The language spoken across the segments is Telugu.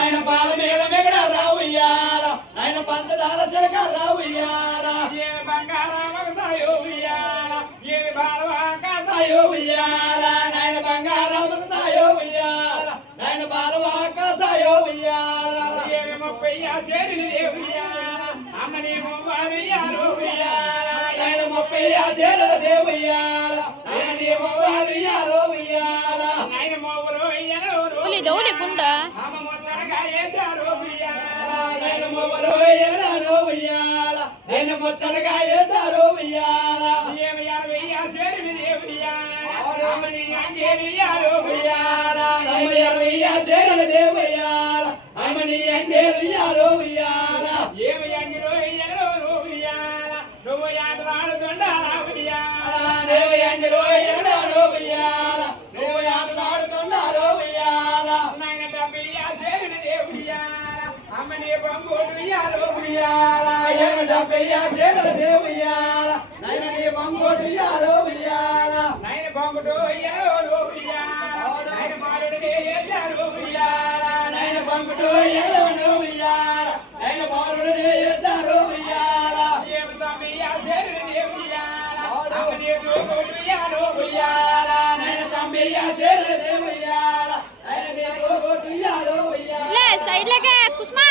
ఆయన పాల మీద మెగడ రావుయ్యాల ఆయన పంచదార చిలక రావుయ్యాల ఏమి బంగారం సాయో ఉయ్యాల ఏమి బాలవాక సాయో ఉయ్యాల నాయన బంగారం సాయో ఉయ్యాల నాయన బాలవాక సాయో ఉయ్యాల ఏమి 30 సేరి దేవుయ్యాల అమ్మనేమో వారియాలో ఉయ్యాల నాయన 30 సేరి దేవుయ్యాల నాయనేమో వారియాలో ఉయ్యాల నాయన మోవరో అయ్యాలో దౌలి గుండ అమ్మ మొత్తగా ఏసారో ఉయ్యాల నాయన మోవరో అయ్యాలో ఉయ్యాల నాయన మొత్తగా ఏసారో ఉయ్యాల ఏమి 60 సేరి దేవుయ్యాల అమ్మని అంజేలియాలో ఉయ్యాల అమ్మ 60 సేరి దేవుయ్యాల అమ్మని అంజేలియాలో ఉయ్యాల ఏమి అంజలో అయ్యాలో ఉయ్యాల నువ్వు ఆటలాడుతుండాలా ఉయ్యాల నువ్వు అంజలో అయ్యాలో ఉయ్యాల నువ్వు ఆటలాడుతుండాలో ఉయ్యాల నాయన 70 సేరి దేవుయ్యాల అమ్మని బంగోడు ఉయ్యాలో ఉయ్యాల ఏమి 70 సేరి దేవుయ్యాల నాయన నీ బంగోడు ఉయ్యాలో ఉయ్యాల నాయన బంగోడు ఉయ్యాలో ఉయ్యాల నాయన మారుడు ఏసారో ఉయ్యాల నాయన బంగోడు ఉయ్యాలో ఉయ్యాల నాయన మారుడు ఏసారో ఉయ్యాల ఏమి 90 సేరి దేవుయ్యాల అమ్మని బంగోడు ఉయ్యాలో ఉయ్యాల నాయన 90 సేరి దేవుయ్యాల నాయన నీ బంగోడు ఉయ్యాలో ఉయ్యాల లే సైడ్ లకే కుస్మా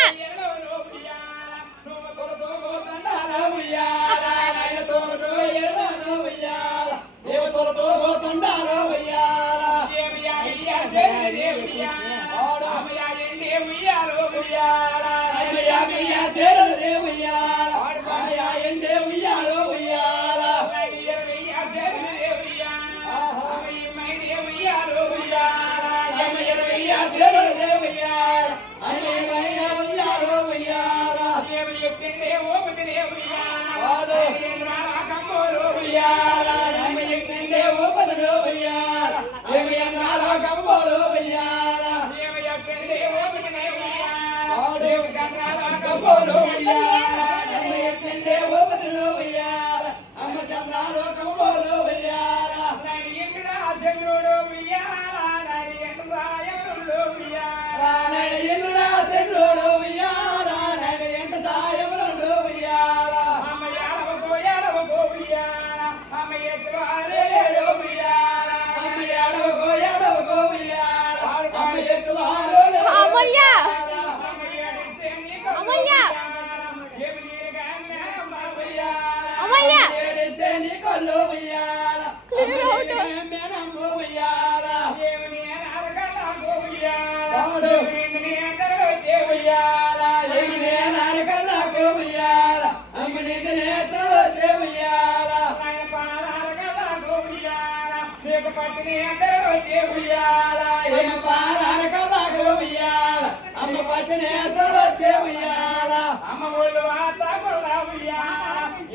అమ్మ పట్టినేతలో చెయ్యాల అమ్మ ఒళ్ళు వాత కొల్లా ఉయ్యాల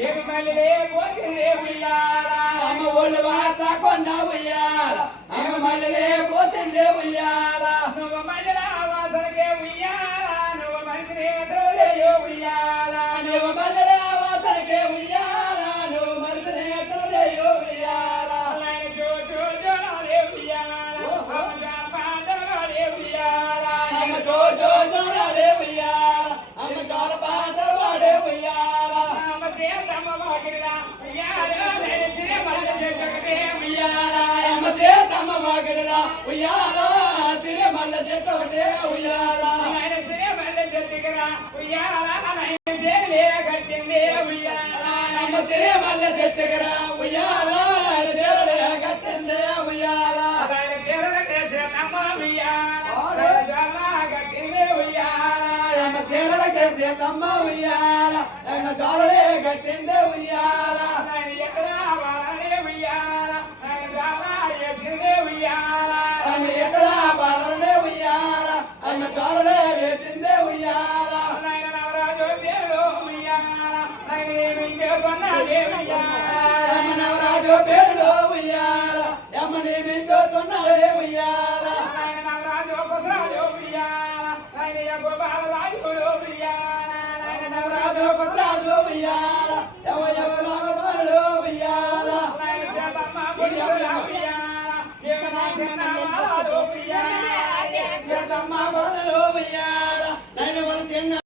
ఏమి మల్లె పోసినే ఉయ్యాల అమ్మ ఒళ్ళు వాత కొండ ఉయ్యాల అమ్మ మల్లె పోసిందే ఉయ్యాల నువ్వు మల్లెల వాసనకే ఉయ్యాల నువ్వు మల్లెనేతలో ఉయ్యాల నువ్వు మల్లెల వాసనకే ఉయ్యాల నువ్వు మల్లెనేతలో ఉయ్యాల నాయన జో జో జో లే ఉయ్యాల అమ్మ జా పాదలే ఉయ్యాల అమ్మ జో జో జో లే ఉయ్యాల అమ్మ జోల పాదలే ఉయ్యాల అమ్మ సేతమ్మ వాగిరా ఉయ్యాల నేను సిరే మల్ల చెట్టుకే ఉయ్యాల అమ్మ సేతమ్మ వాగిరా ఉయ్యాల సిరే మల్ల చెట్టుకే ఉయ్యాల నేను సిరే మల్ల చెట్టుకిరా ఉయ్యాల నేను సిరే కట్టిందే ఉయ్యాల అమ్మ సిరే మల్ల చెట్టుకిరా ఉయ్యాల సిరే కట్టిందే ఉయ్యాల నేను సిరే సేతమ్మ ఉయ్యాల కట్టిందే ఉయ్యాల అమ్మ సిరే సేతమ్మ ఉయ్యాల నేను జాలే కట్టిందే ఉయ్యాల నేను ఎక్కడ వాలే ఉయ్యాల నేను జాలా చేసిందే ఉయ్యాల అమ్మ ఎక్కడ వాలనే ఉయ్యాల అమ్మ జాలే చేసిందే ఉయ్యాల నేను నవరాజు పేరు ఉయ్యాల నేను ఏమి చేసుకున్నా ఉయ్యాల